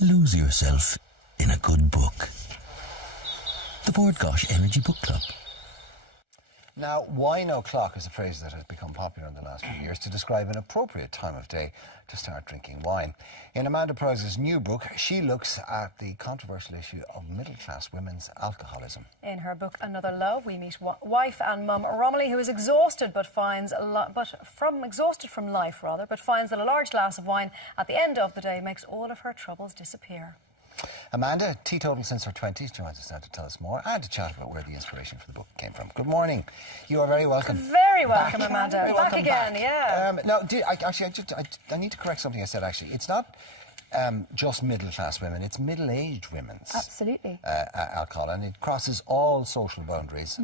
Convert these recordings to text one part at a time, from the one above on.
Lose yourself in a good book. The Board Gosh Energy Book Club. Now, wine o'clock is a phrase that has become popular in the last few years to describe an appropriate time of day to start drinking wine. In Amanda Price's new book, she looks at the controversial issue of middle-class women's alcoholism. In her book, Another Love, we meet wife and mum Romilly, who is exhausted exhausted from life, but finds that a large glass of wine at the end of the day makes all of her troubles disappear. Amanda, teetotal since her 20s, joins us now to tell us more and to chat about where the inspiration for the book came from. Good morning. You are very welcome. Very welcome, Amanda. Very welcome again, back. yeah. Now, I need to correct something I said, actually. It's not just middle-class women, it's middle-aged women's Absolutely. Alcohol, and it crosses all social boundaries,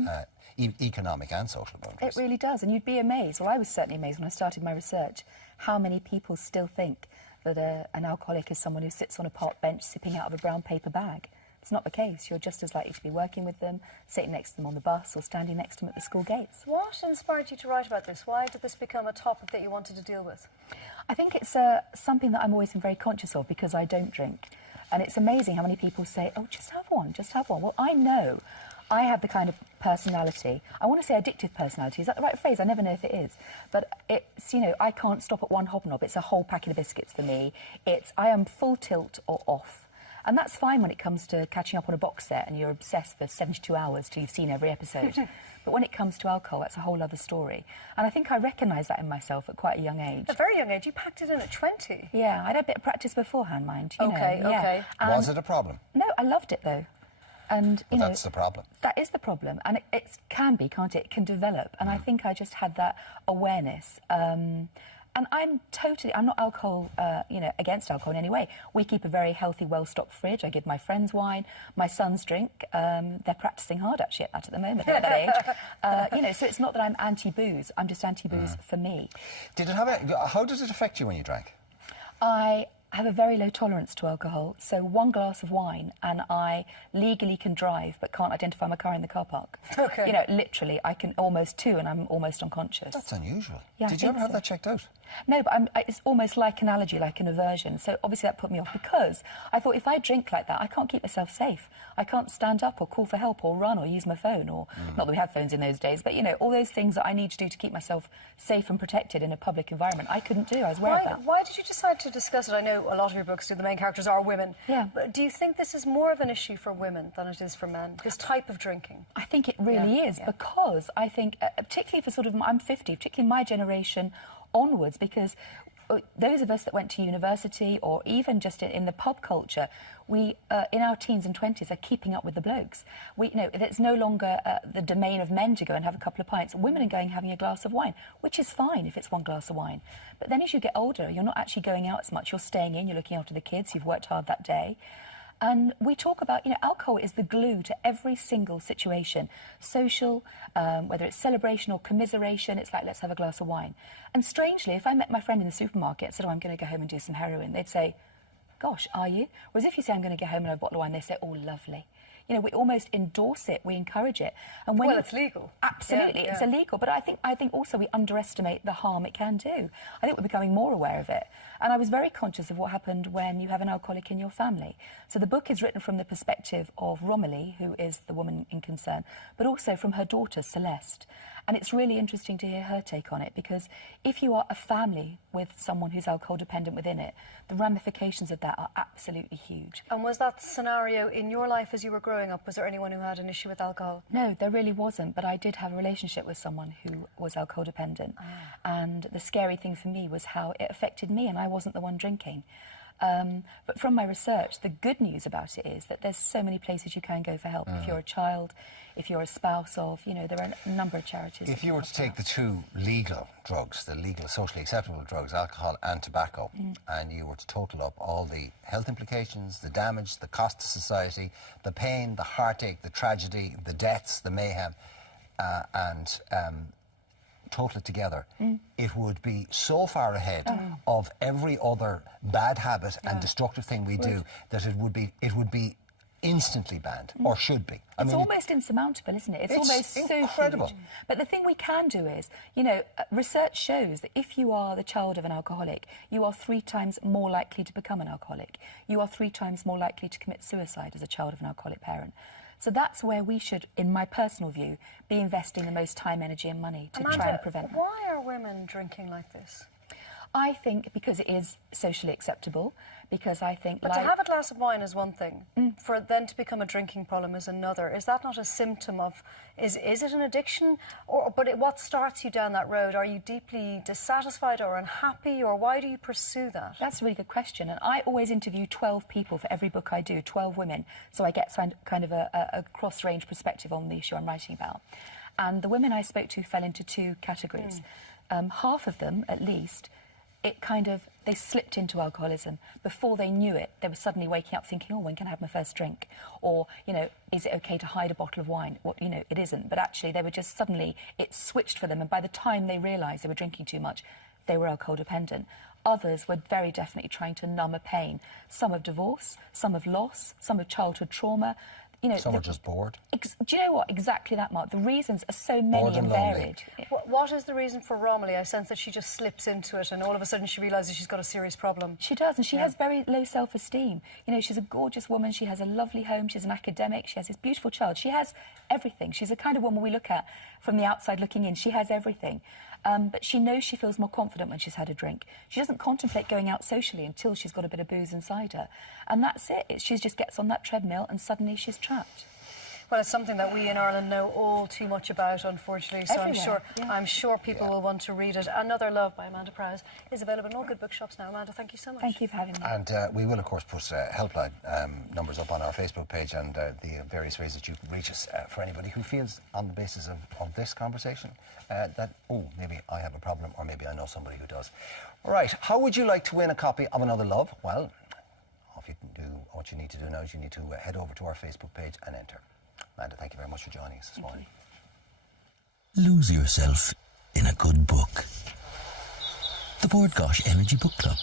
economic and social boundaries. It really does, and you'd be amazed, well, I was certainly amazed when I started my research, how many people still think that an alcoholic is someone who sits on a park bench sipping out of a brown paper bag. It's not the case. You're just as likely to be working with them, sitting next to them on the bus or standing next to them at the school gates. What inspired you to write about this? Why did this become a topic that you wanted to deal with? I think it's something that I'm always very conscious of because I don't drink. And it's amazing how many people say, oh, just have one, just have one. Well, I know I have the kind of personality, I want to say addictive personality, is that the right phrase? I never know if it is. But it's, you know, I can't stop at one hobnob. It's a whole packet of biscuits for me. I am full tilt or off. And that's fine when it comes to catching up on a box set and you're obsessed for 72 hours till you've seen every episode. But when it comes to alcohol, that's a whole other story. And I think I recognise that in myself at quite a young age. A very young age? You packed it in at 20? Yeah, I'd had a bit of practice beforehand, mind. You know, okay. Was it a problem? No, I loved it, though. And, you know, that's the problem. That is the problem. And it can be, can't it? It can develop. And I think I just had that awareness. And I'm not alcohol, against alcohol in any way. We keep a very healthy, well-stocked fridge. I give my friends wine. My sons drink. They're practising hard, actually, at the moment. They're that age. So it's not that I'm anti-booze. I'm just anti-booze for me. How does it affect you when you drank? I have a very low tolerance to alcohol, so one glass of wine and I legally can drive but can't identify my car in the car park. Okay. You know, literally, I can almost two and I'm almost unconscious. That's unusual. Yeah, Did you ever have that checked out? No, but it's almost like an allergy, like an aversion. So obviously that put me off because I thought if I drink like that, I can't keep myself safe. I can't stand up or call for help or run or use my phone or, not that we had phones in those days, but, you know, all those things that I need to do to keep myself safe and protected in a public environment, I couldn't do. I was aware of that. Why did you decide to discuss it? I know a lot of your books, the main characters are women. Yeah. But do you think this is more of an issue for women than it is for men, this type of drinking? I think it really is because I think, particularly for I'm 50, particularly my generation onwards, because those of us that went to university or even just in the pub culture, we, in our teens and 20s, are keeping up with the blokes. It's no longer the domain of men to go and have a couple of pints. Women are going having a glass of wine, which is fine if it's one glass of wine. But then as you get older, you're not actually going out as much. You're staying in, you're looking after the kids, you've worked hard that day. And we talk about, alcohol is the glue to every single situation. Social, whether it's celebration or commiseration, it's like, let's have a glass of wine. And strangely, if I met my friend in the supermarket and said, oh, I'm going to go home and do some heroin, they'd say, gosh, are you? Whereas if you say, I'm going to go home and have a bottle of wine, they say, oh, lovely. You know, we almost endorse it, we encourage it. And when it's legal. Absolutely, it's illegal. But I think also we underestimate the harm it can do. I think we're becoming more aware of it. And I was very conscious of what happened when you have an alcoholic in your family. So the book is written from the perspective of Romilly, who is the woman in concern, but also from her daughter, Celeste. And it's really interesting to hear her take on it, because if you are a family with someone who's alcohol dependent within it, the ramifications of that are absolutely huge. And was that scenario in your life as you were growing up? Was there anyone who had an issue with alcohol? No, there really wasn't, but I did have a relationship with someone who was alcohol dependent. And the scary thing for me was how it affected me, and I wasn't the one drinking. But from my research, the good news about it is that there's so many places you can go for help. If you're a child, if you're a spouse of, there are a number of charities. If you were to take the two legal drugs, the legal, socially acceptable drugs, alcohol and tobacco, and you were to total up all the health implications, the damage, the cost to society, the pain, the heartache, the tragedy, the deaths, the mayhem, and total it together, it would be so far ahead of every other bad habit and destructive thing we do that it would be instantly banned, or should be. It's almost insurmountable, isn't it? It's almost so incredible. huge. But the thing we can do is, you know, research shows that if you are the child of an alcoholic, you are 3 times more likely to become an alcoholic. You are 3 times more likely to commit suicide as a child of an alcoholic parent. So that's where we should, in my personal view, be investing the most time, energy and money to try and prevent that. Why are women drinking like this? I think because it is socially acceptable, because I think... But to have a glass of wine is one thing, for it then to become a drinking problem is another. Is that not a symptom of... Is it an addiction? What starts you down that road? Are you deeply dissatisfied or unhappy, or why do you pursue that? That's a really good question, and I always interview 12 people for every book I do, 12 women, so I get kind of a cross-range perspective on the issue I'm writing about. And the women I spoke to fell into 2 categories. Half of them, at least... they slipped into alcoholism. Before they knew it, they were suddenly waking up thinking, oh, when can I have my first drink? Or, you know, is it okay to hide a bottle of wine? Well, you know, it isn't. But actually, they were just suddenly, it switched for them. And by the time they realised they were drinking too much, they were alcohol dependent. Others were very definitely trying to numb a pain. Some of divorce, some of loss, some of childhood trauma. You know, some are just bored. Do you know what? Exactly that, Mark. The reasons are so many and varied. What is the reason for Romilly? I sense that she just slips into it and all of a sudden she realises she's got a serious problem. She does, and she has very low self-esteem. You know, she's a gorgeous woman. She has a lovely home. She's an academic. She has this beautiful child. She has everything. She's the kind of woman we look at from the outside looking in. She has everything. But she knows she feels more confident when she's had a drink. She doesn't contemplate going out socially until she's got a bit of booze inside her. And that's it. She just gets on that treadmill and suddenly she's trapped. Well, it's something that we in Ireland know all too much about, unfortunately. So I'm sure people will want to read it. Another Love by Amanda Prowse is available in all good bookshops now. Amanda, thank you so much. Thank you for having me. And we will, of course, put helpline numbers up on our Facebook page and the various ways that you can reach us for anybody who feels, on the basis of this conversation, that, oh, maybe I have a problem or maybe I know somebody who does. Right, how would you like to win a copy of Another Love? Well, what you need to do now is you need to head over to our Facebook page and enter. Amanda, thank you very much for joining us this morning. Lose yourself in a good book. The Board Gosh Energy Book Club.